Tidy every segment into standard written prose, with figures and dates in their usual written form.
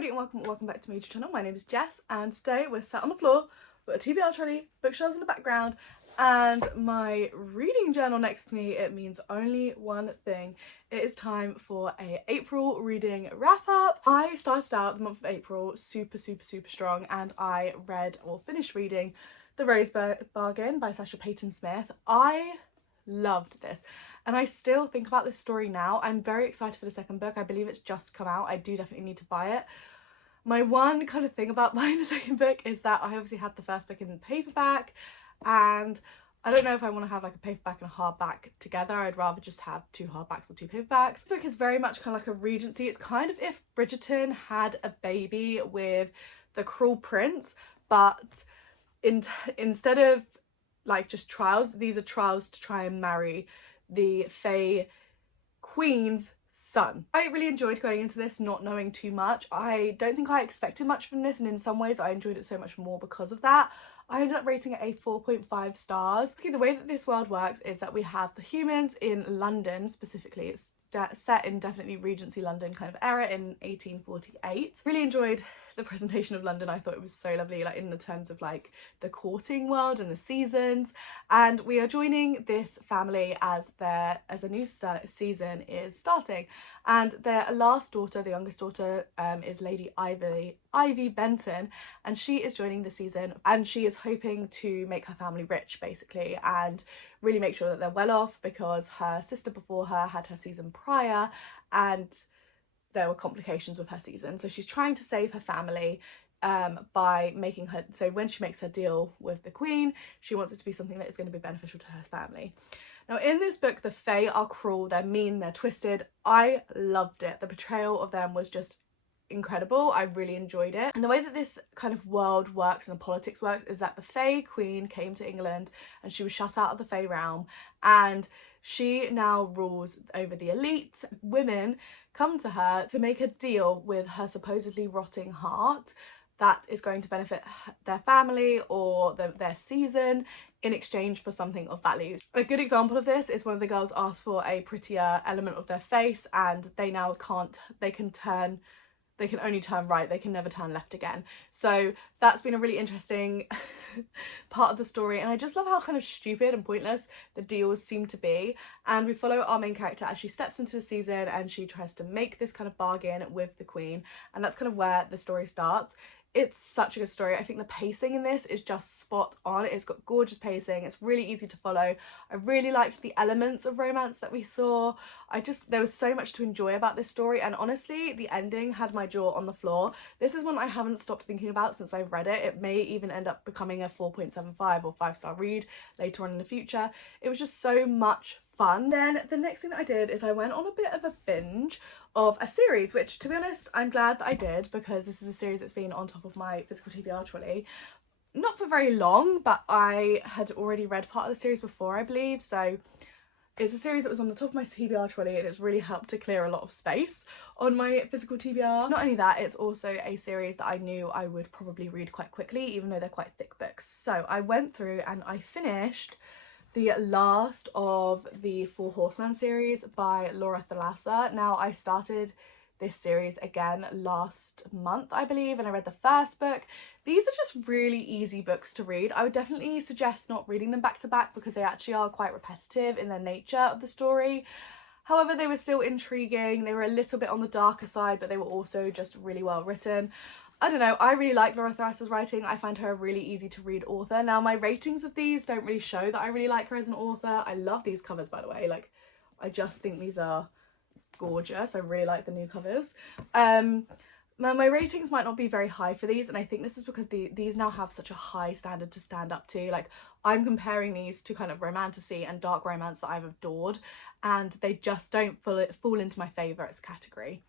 everybody and welcome back to my YouTube channel. My name is Jess and today we're sat on the floor with a TBR trolley, bookshelves in the background and my reading journal next to me. It means only one thing. It is time for a April reading wrap up. I started out the month of April super strong and I read or finished reading The Rose Bargain by Sasha Payton Smith. I loved this and I still think about this story now. I'm very excited for the second book. I believe it's just come out. I do definitely need to buy it. My one kind of thing about buying the second book is that I obviously had the first book in paperback and I don't know if I want to have like a paperback and a hardback together. I'd rather just have two hardbacks or two paperbacks. This book is very much kind of like a Regency. It's kind of if Bridgerton had a baby with The Cruel Prince, but instead of like just trials, these are trials to try and marry the Fae Queen's son. I really enjoyed going into this not knowing too much. I don't think I expected much from this, and in some ways I enjoyed it so much more because of that. I ended up rating it a 4.5 stars. See, the way that this world works is that we have the humans in London specifically. It's set in definitely Regency London kind of era in 1848. Really enjoyed the presentation of London. I thought it was so lovely, like in the terms of like the courting world and the seasons. And we are joining this family as a new season is starting. And their last daughter, the youngest daughter, is Lady Ivy Benton, and she is joining the season and she is hoping to make her family rich basically and really make sure that they're well off because her sister before her had her season prior and there were complications with her season. So she's trying to save her family by making her, so when she makes her deal with the Queen, she wants it to be something that is going to be beneficial to her family. Now in this book, the Fae are cruel, they're mean, they're twisted. I loved it. The portrayal of them was just incredible. I really enjoyed it. And the way that this kind of world works and the politics works is that the Fae Queen came to England and she was shut out of the Fae realm and she now rules over the elite. Women come to her to make a deal with her supposedly rotting heart that is going to benefit their family or their season in exchange for something of value. A good example of this is one of the girls asked for a prettier element of their face and they now can't, they can only turn right, they can never turn left again. So that's been a really interesting part of the story, and I just love how kind of stupid and pointless the deals seem to be. And we follow our main character as she steps into the season and she tries to make this kind of bargain with the Queen, and that's kind of where the story starts. It's such a good story. I think the pacing in this is just spot on. It's got gorgeous pacing. It's really easy to follow. I really liked the elements of romance that we saw. There was so much to enjoy about this story, and honestly, the ending had my jaw on the floor. This is one I haven't stopped thinking about since I've read it. It may even end up becoming a 4.75 or 5-star read later on in the future. It was just so much fun. Then the next thing that I did is I went on a bit of a binge of a series, which to be honest I'm glad that I did because this is a series that's been on top of my physical TBR trolley. Not for very long, but I had already read part of the series before, I believe, so it's a series that was on the top of my TBR trolley and it's really helped to clear a lot of space on my physical TBR. Not only that, it's also a series that I knew I would probably read quite quickly, even though they're quite thick books. So I went through and I finished the last of the Four Horsemen series by Laura Thalassa. Now I started this series again last month, I believe, and I read the first book. These are just really easy books to read. I would definitely suggest not reading them back to back because they actually are quite repetitive in their nature of the story. However, they were still intriguing. They were a little bit on the darker side, but they were also just really well written. I don't know, I really like Laura Thalassa's writing. I find her a really easy to read author. Now my ratings of these don't really show that I really like her as an author. I love these covers, by the way. Like, I just think these are gorgeous. I really like the new covers. Now my ratings might not be very high for these, and I think this is because these now have such a high standard to stand up to. Like, I'm comparing these to kind of romantasy and dark romance that I've adored, and they just don't fall into my favourites category.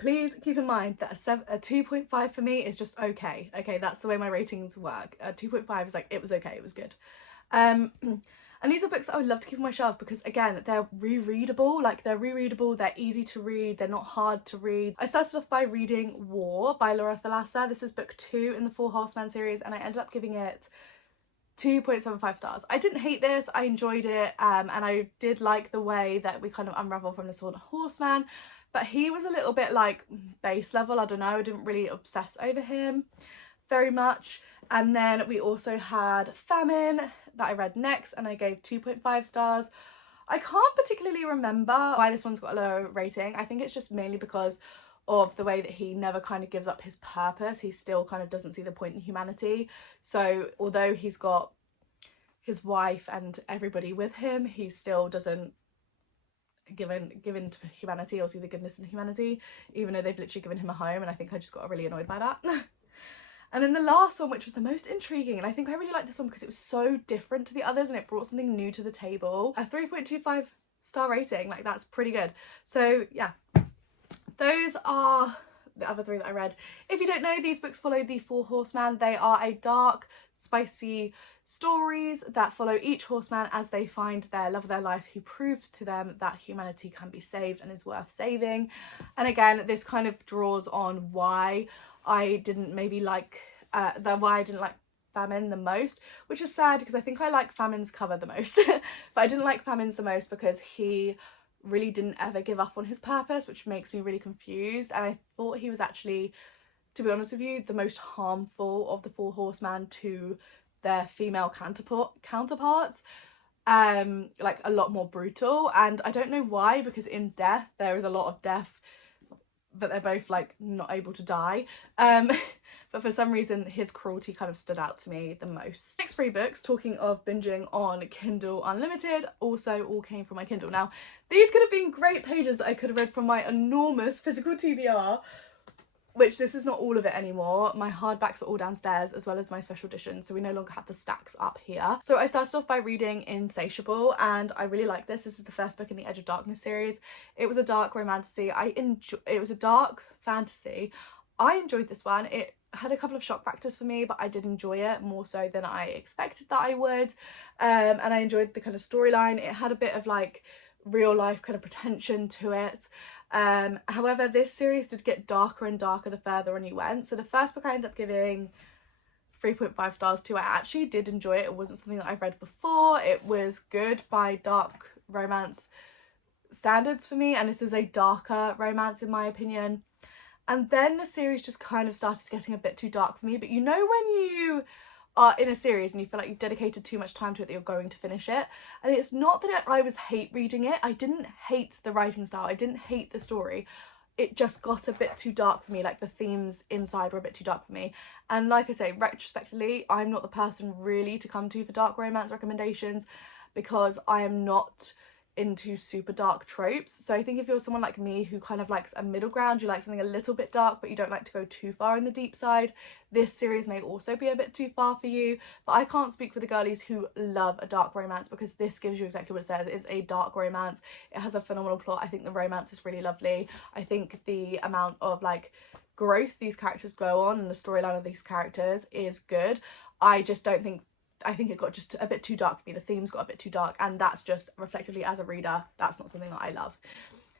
Please keep in mind that a 2.5 for me is just okay. Okay, that's the way my ratings work. A 2.5 is like, it was okay, it was good. And these are books that I would love to keep on my shelf because, again, they're rereadable. Like, they're rereadable, they're easy to read, they're not hard to read. I started off by reading War by Laura Thalassa. This is book 2 in the Four Horsemen series, and I ended up giving it 2.75 stars. I didn't hate this, I enjoyed it, and I did like the way that we kind of unravel from this sort of horseman. but he was a little bit like base level. I don't know, I didn't really obsess over him very much. And then we also had Famine that I read next, and I gave 2.5 stars. I can't particularly remember why this one's got a low rating. I think it's just mainly because of the way that he never kind of gives up his purpose. He still kind of doesn't see the point in humanity. So although he's got his wife and everybody with him, he still doesn't give in to humanity or see the goodness in humanity, even though they've literally given him a home. And I think I just got really annoyed by that. And then the last one, which was the most intriguing, and I think I really liked this one because it was so different to the others and it brought something new to the table. A 3.25 star rating, like that's pretty good. So yeah, those are the other three that I read. If you don't know, these books follow the Four Horsemen. They are a dark, spicy stories that follow each horseman as they find their love of their life who proves to them that humanity can be saved and is worth saving. And again, this kind of draws on why I didn't maybe like why I didn't like Famine the most, which is sad because I think I like Famine's cover the most. But I didn't like Famine's the most because he really didn't ever give up on his purpose, which makes me really confused. And I thought he was actually, to be honest with you, the most harmful of the Four Horsemen to their female counterparts, like a lot more brutal. And I don't know why, because in Death there is a lot of death, but they're both like not able to die, but for some reason his cruelty kind of stood out to me the most. Next 3 books, talking of binging on Kindle Unlimited, also all came from my Kindle. Now these could have been great pages that I could have read from my enormous physical TBR, which this is not all of it anymore. My hardbacks are all downstairs, as well as my special edition, so we no longer have the stacks up here. So I started off by reading Insatiable, and I really like this. This is the first book in the Edge of Darkness series. It was a dark romantasy. It was a dark fantasy. I enjoyed this one. It had a couple of shock factors for me, but I did enjoy it more so than I expected that I would. And I enjoyed the kind of storyline. It had a bit of like real life kind of pretension to it. However, this series did get darker and darker the further on you went. So the first book I ended up giving 3.5 stars to. I actually did enjoy it. It wasn't something that I've read before. It was good by dark romance standards for me, and this is a darker romance in my opinion. And then the series just kind of started getting a bit too dark for me. But you know when you are in a series and you feel like you've dedicated too much time to it that you're going to finish it? And it's not that I was hate reading it. I didn't hate the writing style. I didn't hate the story. It just got a bit too dark for me. Like the themes inside were a bit too dark for me. And like I say, retrospectively, I'm not the person really to come to for dark romance recommendations because I am not into super dark tropes. So I think if you're someone like me who kind of likes a middle ground, you like something a little bit dark but you don't like to go too far in the deep side, this series may also be a bit too far for you. But I can't speak for the girlies who love a dark romance, because this gives you exactly what it says. It's a dark romance. It has a phenomenal plot. I think the romance is really lovely. I think the amount of like growth these characters go on and the storyline of these characters is good. I just don't think, I think it got just a bit too dark for me. The themes got a bit too dark, and that's just reflectively as a reader, that's not something that I love.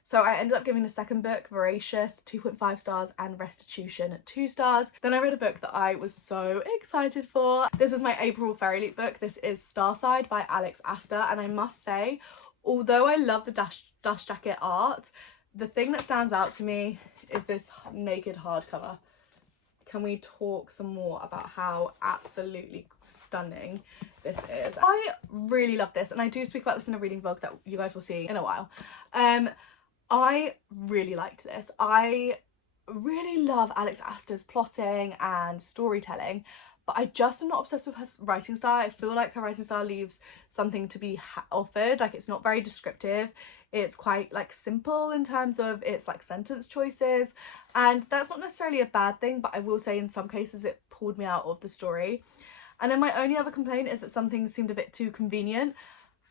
So I ended up giving the second book, Voracious, 2.5 stars, and Restitution 2 stars. Then I read a book that I was so excited for. This was my April Fairy Leap book. This is Starside by Alex Aster, and I must say, although I love the dust jacket art, the thing that stands out to me is this naked hardcover. Can we talk some more about how absolutely stunning this is? I really love this, and I do speak about this in a reading vlog that you guys will see in a while. I really liked this. I really love Alex Aster's plotting and storytelling, but I just am not obsessed with her writing style. I feel like her writing style leaves something to be offered. Like, it's not very descriptive. It's quite like simple in terms of its like sentence choices, and that's not necessarily a bad thing, but I will say in some cases it pulled me out of the story. And then my only other complaint is that some things seemed a bit too convenient.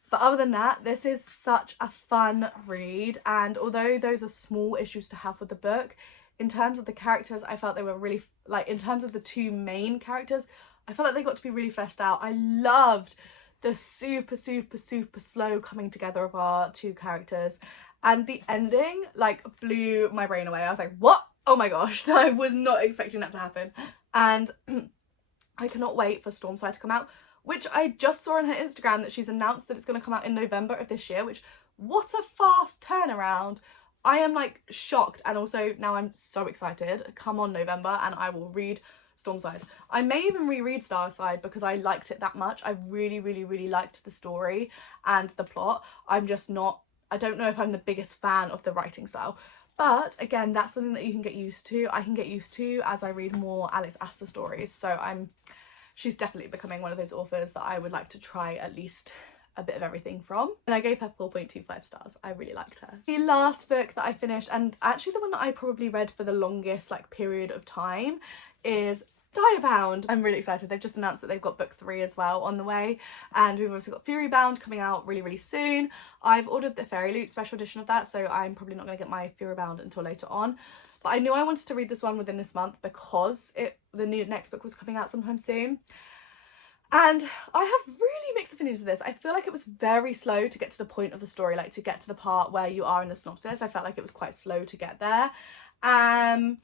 But other than that, this is such a fun read, and although those are small issues to have with the book, in terms of the characters, I felt they were really, like, in terms of the 2 main characters, I felt like they got to be really fleshed out. I loved the super slow coming together of our 2 characters, and the ending like blew my brain away. I was like, what? Oh my gosh, I was not expecting that to happen. And I cannot wait for Stormside to come out, which I just saw on her Instagram that she's announced that it's going to come out in November of this year, which, what a fast turnaround. I am like shocked, and also now I'm so excited. Come on November and I will read Stormside. I may even reread Starside because I liked it that much. I really, really, really liked the story and the plot. I'm just not, I don't know if I'm the biggest fan of the writing style. But again, that's something that you can get used to. I can get used to as I read more Alex Aster stories. So she's definitely becoming one of those authors that I would like to try at least a bit of everything from. And I gave her 4.25 stars. I really liked her. The last book that I finished, and actually the one that I probably read for the longest like period of time, is Diabound. I'm really excited. They've just announced that they've got book 3 as well on the way, and we've also got Furybound coming out really, really soon. I've ordered the Fairy Loot special edition of that, so I'm probably not going to get my Furybound until later on. But I knew I wanted to read this one within this month because the next book was coming out sometime soon. And I have really mixed opinions of this. I feel like it was very slow to get to the point of the story, like to get to the part where you are in the synopsis. I felt like it was quite slow to get there. And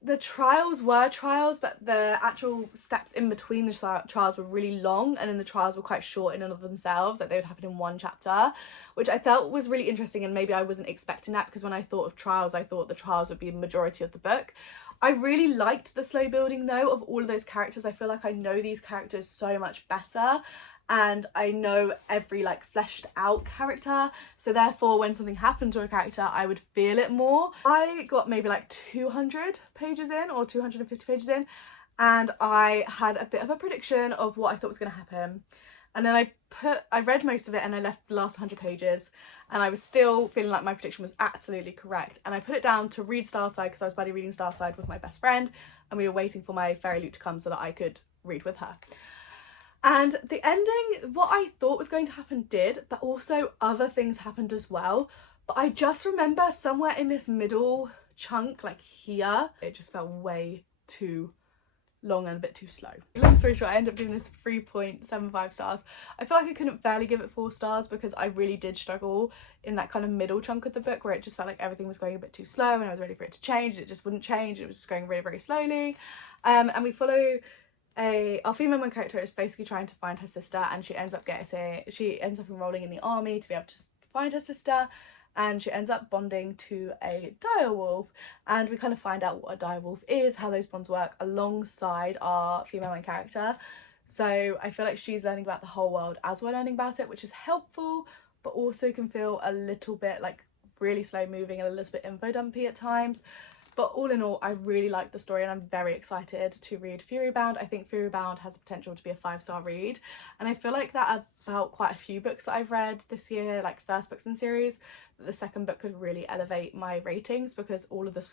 the trials were trials, but the actual steps in between the trials were really long, and then the trials were quite short in and of themselves, like they would happen in one chapter, which I felt was really interesting, and maybe I wasn't expecting that, because when I thought of trials, I thought the trials would be the majority of the book. I really liked the slow building though of all of those characters. I feel like I know these characters so much better, and I know every like fleshed out character, so therefore when something happened to a character I would feel it more. I got maybe like 200 pages in or 250 pages in, and I had a bit of a prediction of what I thought was going to happen, and then I read most of it and I left the last 100 pages and I was still feeling like my prediction was absolutely correct, and I put it down to read Starside because I was buddy reading Starside with my best friend, and we were waiting for my Fairy Loot to come so that I could read with her. And the ending, what I thought was going to happen did, but also other things happened as well. But I just remember somewhere in this middle chunk, like here, it just felt way too long and a bit too slow. Long story short, I ended up giving this 3.75 stars. I feel like I couldn't fairly give it 4 stars because I really did struggle in that kind of middle chunk of the book where it just felt like everything was going a bit too slow and I was ready for it to change. It just wouldn't change. It was just going very, very slowly. And we follow our female main character is basically trying to find her sister, and she ends up enrolling in the army to be able to find her sister, and she ends up bonding to a direwolf, and we kind of find out what a direwolf is, how those bonds work alongside our female main character. So I feel like she's learning about the whole world as we're learning about it, which is helpful, but also can feel a little bit like really slow moving and a little bit info dumpy at times. But all in all, I really like the story and I'm very excited to read Furybound. I think Furybound has the potential to be a 5-star read. And I feel like that about quite a few books that I've read this year, like first books in series, that the second book could really elevate my ratings because all of the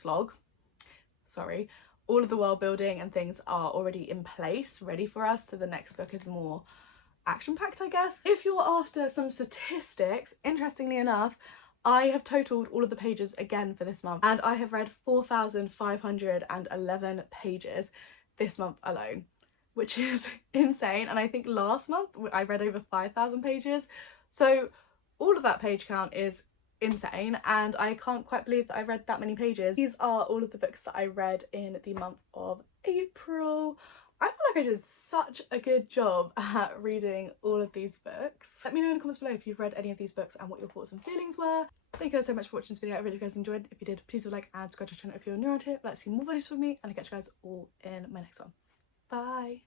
all of the world building and things are already in place, ready for us. So the next book is more action-packed, I guess. If you're after some statistics, interestingly enough, I have totaled all of the pages again for this month, and I have read 4,511 pages this month alone, which is insane. And I think last month I read over 5,000 pages. So all of that page count is insane, and I can't quite believe that I read that many pages. These are all of the books that I read in the month of April. I feel like I did such a good job at reading all of these books. Let me know in the comments below if you've read any of these books and what your thoughts and feelings were. Thank you guys so much for watching this video. I really hope you guys enjoyed. If you did, please leave a like and subscribe to the channel if you're new around here. Let's see more videos from me, and I'll catch you guys all in my next one. Bye!